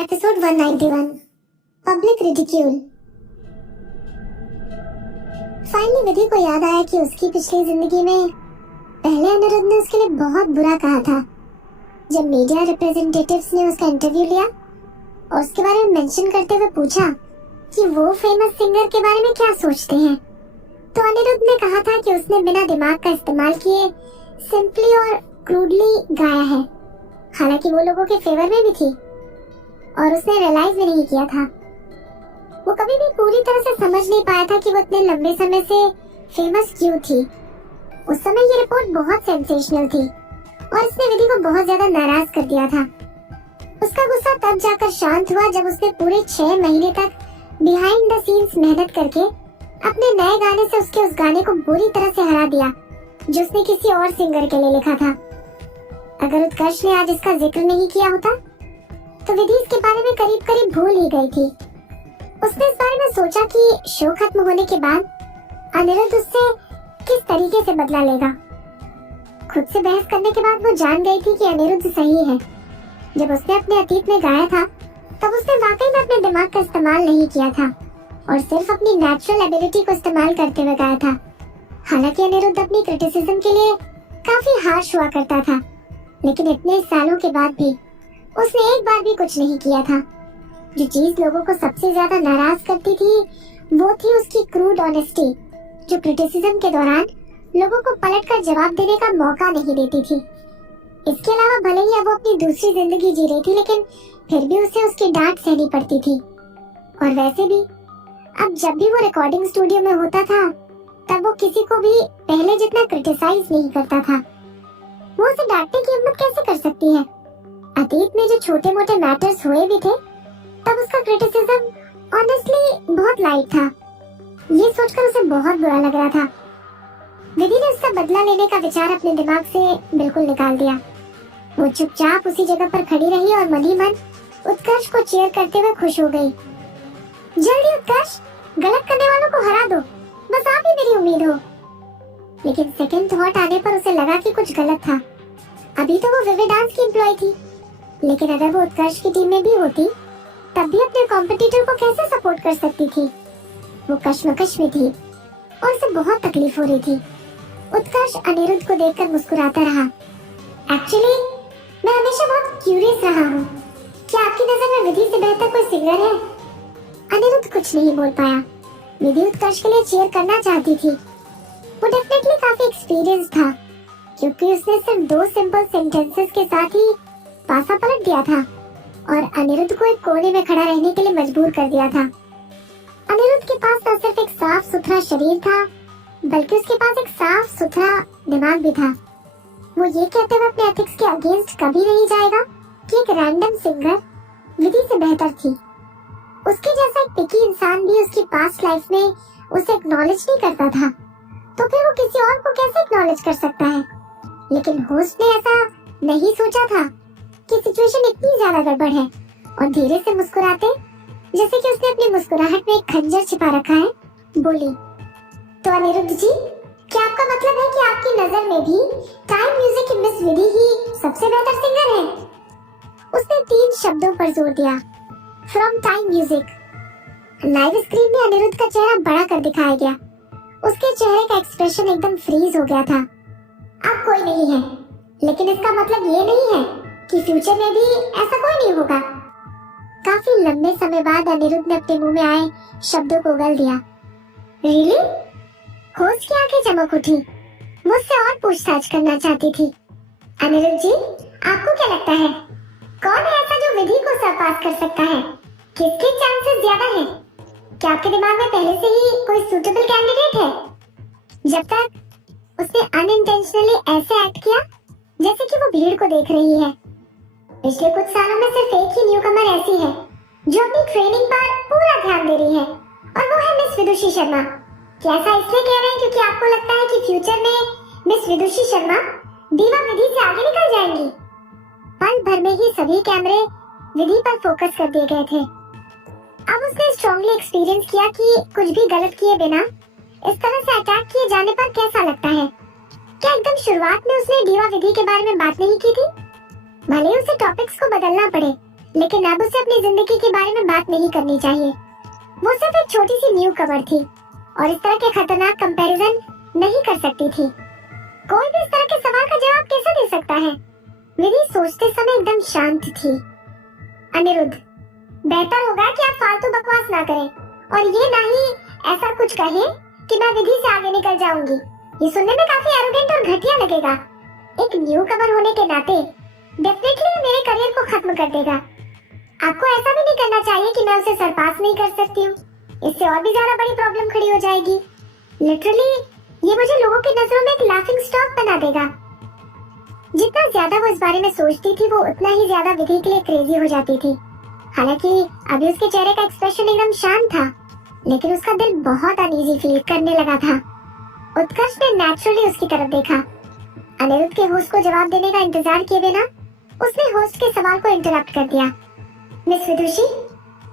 Episode 191 public ridicule. Finally विधि को याद आया कि उसकी पिछली जिंदगी में पहले अनिरुद्ध ने उसके लिए बहुत बुरा कहा था। जब मीडिया रिप्रेजेंटेटिव्स ने उसका इंटरव्यू लिया और उसके बारे में मेंशन करते हुए पूछा कि वो फेमस सिंगर के बारे में क्या सोचते हैं, तो अनिरुद्ध ने कहा था कि उसने बिना दिमाग का इस्तेमाल किए सिंपली और क्रूडली गाया है। हालांकि वो लोगों के फेवर में भी थी और उसने रियलाइज भी नहीं किया था। वो कभी भी पूरी तरह से समझ नहीं पाया था कि वो इतने लंबे समय से फेमस क्यों थी। उस समय ये रिपोर्ट बहुत सेंसेशनल थी और इसने विधि को बहुत ज्यादा नाराज कर दिया था। उसका गुस्सा तब जाकर शांत हुआ जब उसने पूरे 6 महीने तक बिहाइंड द सीन्स मेहनत करके अपने नए गाने से उसके उस गाने को बुरी तरह से हरा दिया जो उसने किसी और सिंगर के लिए लिखा था। अगर उत्कर्ष ने आज इसका जिक्र नहीं किया होता तो विधि इसके बारे में करीब करीब भूल ही गई थी। उसने इस बारे में सोचा कि शो खत्म होने के बाद अनिरुद्ध उससे किस तरीके से बदला लेगा। खुद से बहस करने के बाद वो जान गई थी कि अनिरुद्ध सही है। जब उसने अपने अतीत में गाया था तब उसने वाकई में अपने दिमाग का इस्तेमाल नहीं किया था और सिर्फ अपनी नेचुरल एबिलिटी को इस्तेमाल करते हुए गाया था। हालांकि अनिरुद्ध अपनी क्रिटिसिज्म के लिए काफी हार्श हुआ करता था, लेकिन इतने सालों के बाद भी उसने एक बार भी कुछ नहीं किया था। जो चीज लोगों को सबसे ज्यादा नाराज करती थी वो थी उसकी क्रूड ऑनेस्टी, जो क्रिटिसिज्म के दौरान लोगों को पलटकर जवाब देने का मौका नहीं देती थी। इसके अलावा भले ही अब वो अपनी दूसरी जिंदगी जी रही थी, लेकिन फिर भी उसे उसकी डांट सहनी पड़ती थी। और वैसे भी अब जब भी वो रिकॉर्डिंग स्टूडियो में होता था तब वो किसी को भी पहले जितना क्रिटिसाइज नहीं करता था। वो उसे डांटने की हिम्मत कैसे कर सकती है? अतीत में जो छोटे मोटे मैटर्स हुए भी थे तब उसका क्रिटिसिज्म ऑनेस्टली बहुत लाइट था। ये सोचकर उसे बहुत बुरा लग रहा था। विधि ने उसका बदला लेने का विचार अपने दिमाग से बिल्कुल निकाल दिया। वो चुपचाप उसी जगह पर खड़ी रही और मन ही मन उत्कर्ष को चीयर करते हुए खुश हो गई। जल्दी उत्कर्ष, गलत करने वालों को हरा दो, बस आप ही मेरी उम्मीद हो। लेकिन सेकंड थॉट आने पर उसे लगा कि कुछ गलत था। अभी तो वो विवे डांस की एम्प्लॉय थी, लेकिन अगर वो उत्कर्ष की टीम में भी होती तब भी अपने कॉम्पिटिटर को कैसे सपोर्ट कर सकती थी? वो कश्मकश में थी और उसे बहुत तकलीफ हो रही थी। उत्कर्ष अनिरुद्ध को देखकर मुस्कुराता रहा। एक्चुअली मैं हमेशा बहुत क्यूरियस रहा हूँ, क्या आपकी नजर में विधि से बेहतर कोई सिंगर है? अनिरुद्ध कुछ नहीं बोल पाया। विधि उत्कर्ष के लिए चीयर करना चाहती थी। वो डेफिनेटली काफी एक्सपीरियंस था क्योंकि उसने सिर्फ 2 सिंपल सेंटेंसेस के साथ ही पासा पलट दिया था और अनिरुद्ध को एक कोने में खड़ा रहने के लिए मजबूर कर दिया था। अनिरुद्ध के पास न सिर्फ एक साफ सुथरा शरीर था बल्कि उसके पास एक साफ सुथरा दिमाग भी था। वो ये कहते हुए अपने एथिक्स के अगेंस्ट कभी नहीं जाएगा कि एक रैंडम सिंगर विधि से बेहतर थी। उसके जैसा एक पिकी इंसान भी उसकी पास्ट लाइफ में उसे एक्नॉलेज नहीं करता था, तो फिर वो किसी और को कैसे एक्नॉलेज कर सकता है? लेकिन होस्ट ने ऐसा नहीं सोचा था कि सिचुएशन इतनी ज्यादा गड़बड़ है और धीरे से मुस्कुराते जैसे कि उसने अपनी मुस्कुराहट में एक खंजर छिपा रखा है, बोली, तो अनिरुद्ध जी, क्या आपका मतलब है कि आपकी नजर में भी टाइम म्यूजिक की मिस विधि ही सबसे बेहतर सिंगर है? उसने 3 शब्दों पर जोर दिया, from time music. Live screen में अनिरुद्ध का चेहरा बड़ा कर दिखाया गया। उसके चेहरे का एक्सप्रेशन एकदम फ्रीज हो गया था। अब कोई नहीं है, लेकिन इसका मतलब ये नहीं है कि फ्यूचर में भी ऐसा कोई नहीं होगा। काफी लंबे समय बाद अनिरुद्ध ने अपने मुंह में आए शब्दों को उगल दिया। रियली? होस्ट की आंखें चमक उठी। मुझसे और पूछताछ करना चाहती थी। अनिरुद्ध जी, आपको क्या लगता है कौन है ऐसा जो विधि को सरपास कर सकता है? किसके चांसेस ज्यादा हैं? क्या आपके दिमाग में पहले से ही कोई सूटेबल कैंडिडेट है? जब तक उसने अनइंटेंशनली ऐसे एक्ट किया जैसे कि वो भीड़ को देख रही है। पिछले कुछ सालों में सिर्फ एक ही न्यूकमर ऐसी है जो अपनी ट्रेनिंग पर पूरा ध्यान दे रही है और वो है मिस विदुषी शर्मा। क्या ऐसा इसलिए कह रहे हैं क्योंकि आपको लगता है कि फ्यूचर में मिस विदुषी शर्मा दीवा विधि से आगे निकल जाएंगी? पल भर में ही सभी कैमरे विधि पर फोकस कर दिए गए थे। अब उसने स्ट्रांगली एक्सपीरियंस किया कि कुछ भी गलत किए बिना इस तरह से अटैक किए जाने पर कैसा लगता है। क्या एकदम शुरुआत में उसने दीवा विधि के बारे में बात नहीं की थी? भले ही उसे टॉपिक्स को बदलना पड़े, लेकिन अब उसे अपनी जिंदगी के बारे में बात नहीं करनी चाहिए। वो सिर्फ एक छोटी सी न्यू कवर थी और इस तरह के खतरनाक कंपैरिजन नहीं कर सकती थी। कोई भी इस तरह के सवाल का जवाब कैसे दे सकता है? विधि सोचते समय एकदम शांत थी। अनिरुद्ध, बेहतर होगा कि आप फालतू बकवास ना करें और ये ना ही ऐसा कुछ कहें कि मैं विधि से आगे निकल जाऊंगी। ये सुनने में काफी एरोगेंट और घटिया लगेगा। एक न्यू कवर होने के नाते डेफिनेटली मेरे करियर को खत्म कर देगा। आपको ऐसा भी नहीं करना चाहिए कि मैं उसे सरपास नहीं कर सकती हूँ। इससे और भी ज्यादा बड़ी प्रॉब्लम खड़ी हो जाएगी। लिटरली ये मुझे लोगों की नजरों में एक लाफिंग स्टॉक बना देगा। जितना ज्यादा वो इस बारे में सोचती थी, वो उतना ही ज्यादा विधि के लिए क्रेजी हो जाती थी। हालांकि अभी उसके चेहरे का एक्सप्रेशन एकदम शांत था, लेकिन उसका दिल बहुत अनईजी फील करने लगा था। उत्कर्ष ने नेचुरली उसकी तरफ देखा। अनिरुद्ध के होस्ट को जवाब देने का इंतजार किए बिना उसने होस्ट के सवाल को इंटरप्ट कर दिया। मिस विदुषी,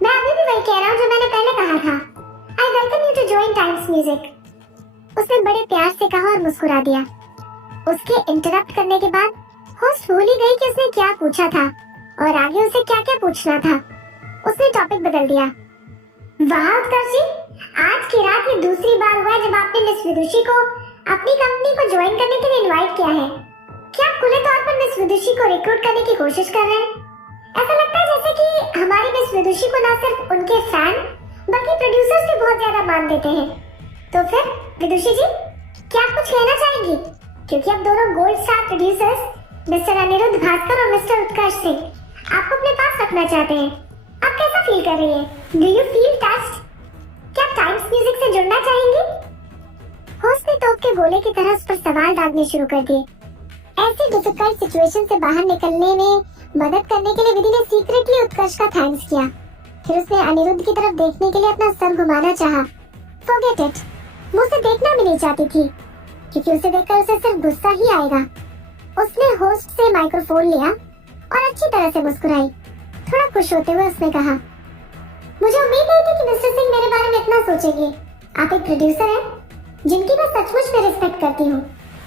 मैं अभी भी वही कह रहा हूँ जो मैंने पहले कहा था। I welcome you to join Times Music. उसने बड़े प्यार से कहा और मुस्कुरा दिया। उसके इंटरप्ट करने के बाद होस्ट भूल ही गई कि उसने क्या पूछा था और आगे उसे क्या क्या पूछना था। उसने टॉपिक बदल दिया। वाह उत्कर्ष जी, आज की रात ये दूसरी बार हुआ है जब आपने मिस विदुषी को अपनी कंपनी को ज्वाइन करने के लिए इनवाइट किया है। क्या आप खुले तौर पर मिस विदुषी को रिक्रूट करने की कोशिश कर रहे हैं? ऐसा लगता है जैसे कि हमारी मिस विदुषी को न सिर्फ उनके फैन बल्कि प्रोड्यूसर्स भी बहुत ज्यादा मान देते हैं। तो फिर विदुषी जी, क्या आप कुछ कहना चाहेंगी? क्योंकि अब दोनों gold star producers mister Aniruddh Bhaskar और मिस्टर उत्कर्ष सिंह आपको अपने पास रखना चाहते हैं। आप कैसा फील कर रही हैं? Do you feel touched? क्या आप टाइम्स म्यूजिक से जुड़ना चाहेंगी? होस्ट ने तोप के गोले की तरह उस पर सवाल दागने शुरू कर दिए। ऐसी डिफिकल्ट सिचुएशन से बाहर निकलने में मदद करने के लिए विधि ने सीक्रेटली उत्कर्ष का थैंक्स किया। फिर उसने अनिरुद्ध की तरफ देखने के लिए अपना सर घुमाना चाहा। फॉरगेट इट, वो उसे देखना भी नहीं चाहती थी, क्योंकि उसे देखकर उसे सिर्फ गुस्सा ही आएगा। उसने होस्ट से माइक्रोफोन लिया और अच्छी तरह से मुस्कुराई। थोड़ा खुश होते हुए उसने कहा, मुझे उम्मीद नहीं थी कि मिस्टर सिंह मेरे बारे में इतना सोचेंगे। आप एक प्रोड्यूसर हैं जिनकी मैं सचमुच में रिस्पेक्ट करती हूँ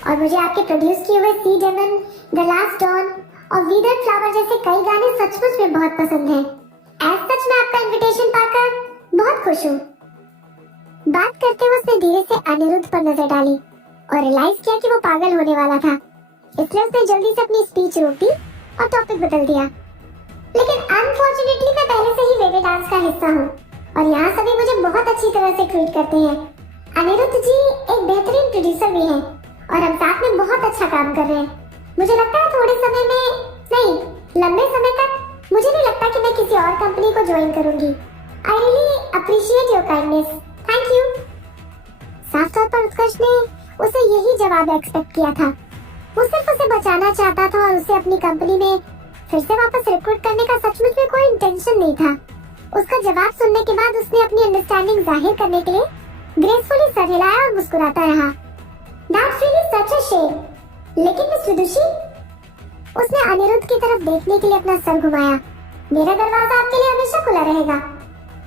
और मुझे आपके प्रोड्यूस किए हुए सी डेमन, द लास्ट डॉन और वीदर फ्लावर जैसे कई गाने सचमुच में बहुत पसंद हैं। एज सच मैं आपका इनविटेशन पाकर बहुत खुश हूँ। बात करते हुए उसने धीरे से अनिरुद्ध पर नजर डाली और रियलाइज किया कि वो पागल होने वाला था। इसलिए उसने जल्दी से अपनी स्पीच रोक दी और टॉपिक बदल दिया। लेकिन अनफॉर्चुनेटली मैं पहले से ही वेवे डांस का हिस्सा हूँ और यहाँ सभी मुझे बहुत अच्छी तरह से ट्रीट करते हैं। अनिरुद्ध जी एक बेहतरीन प्रोड्यूसर भी हैं और हम साथ में बहुत अच्छा काम कर रहे हैं। मुझे लगता है थोड़े समय में नहीं, लंबे समय तक मुझे नहीं लगता कि मैं किसी और कंपनी को ज्वाइन करूंगी। I really appreciate your kindness. Thank you. साफ तौर पर उत्कर्ष ने उसे यही जवाब एक्सपेक्ट किया था। वो सिर्फ उसे बचाना चाहता था और उसे अपनी कंपनी में फिर से वापस रिक्रूट करने का सचमुच में कोई इंटेंशन नहीं था। उसका जवाब सुनने के बाद उसने अपनी अंडरस्टैंडिंग जाहिर करने के लिए ग्रेसफुली सर हिलाया और मुस्कुराता रहा। That's really such a shame. लेकिन मिस विदुषी, उसने अनिरुद्ध की तरफ देखने के लिए अपना सर घुमाया। मेरा दरवाजा आपके लिए हमेशा खुला रहेगा।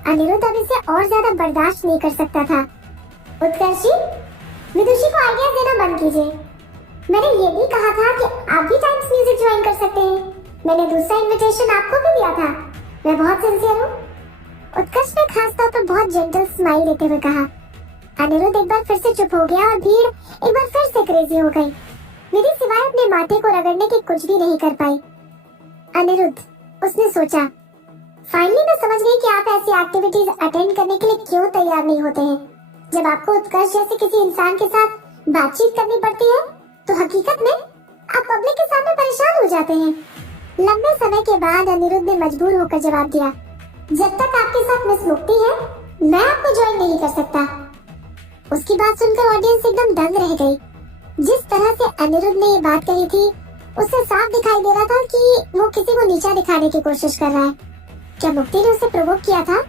अनिरुद्ध अब इसे और ज्यादा बर्दाश्त नहीं कर सकता था। उत्कर्ष जी, विदुषी को आइडिया देना बंद कीजिए। मैंने ये भी कहा था कि आप भी टाइम्स म्यूजिक ज्वाइन कर सकते हैं। मैंने दूसरा इनविटेशन आपको भी दिया था। मैं बहुत सिंसियर हूँ। उत्कर्ष ने खास तौर पर बहुत जेंटल स्माइल देते हुए कहा। अनिरुद्ध एक बार फिर से चुप हो गया और भीड़ एक बार फिर से क्रेजी हो गई। विधि सिवाय अपने माथे को रगड़ने के कुछ भी नहीं कर पाई। अनिरुद्ध, उसने सोचा, फाइनली मैं समझ गई कि आप ऐसी एक्टिविटीज अटेंड करने के लिए क्यों तैयार नहीं होते हैं। जब आपको उत्कर्ष जैसे किसी इंसान के साथ बातचीत करनी पड़ती है तो हकीकत में आप पब्लिक के सामने परेशान हो जाते हैं। लंबे समय के बाद अनिरुद्ध ने मजबूर होकर जवाब दिया, जब तक आपके साथ मिस मुक्ति है मैं आपको ज्वाइन नहीं कर सकता। उसकी बात सुनकर ऑडियंस एकदम दंग रह गई। जिस तरह से अनिरुद्ध ने ये बात कही थी उससे साफ दिखाई दे रहा था कि वो किसी को नीचा दिखाने की कोशिश कर रहा है। क्या मुक्ति ने उसे प्रोवोक किया था?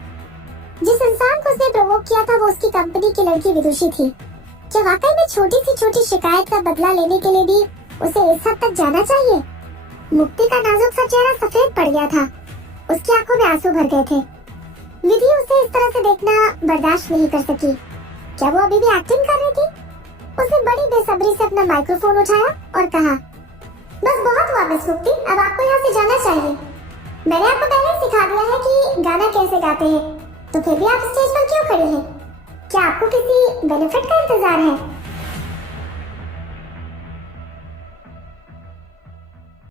जिस इंसान को उसने प्रोवोक किया था वो उसकी कंपनी की लड़की विदुषी थी। क्या वाकई में छोटी शिकायत का बदला लेने के लिए भी उसे इस हद तक जाना चाहिए? मुक्ति का नाजुक सा चेहरा सफेद पड़ गया था। उसकी आंखों में आंसू भर गए थे। विधि उसे इस तरह से देखना बर्दाश्त नहीं कर सकी। क्या वो अभी भी एक्टिंग कर रही थी? उसने बड़ी बेसब्री से अपना माइक्रोफोन उठाया और कहा, बस बहुत हुआ मिस मुक्ति, अब आपको यहाँ से जाना चाहिए। मैंने आपको पहले ही सिखा दिया है कि गाना कैसे गाते हैं, तो फिर भी आप स्टेज पर क्यों खड़ी हैं? क्या आपको किसी बेनिफिट का इंतजार है?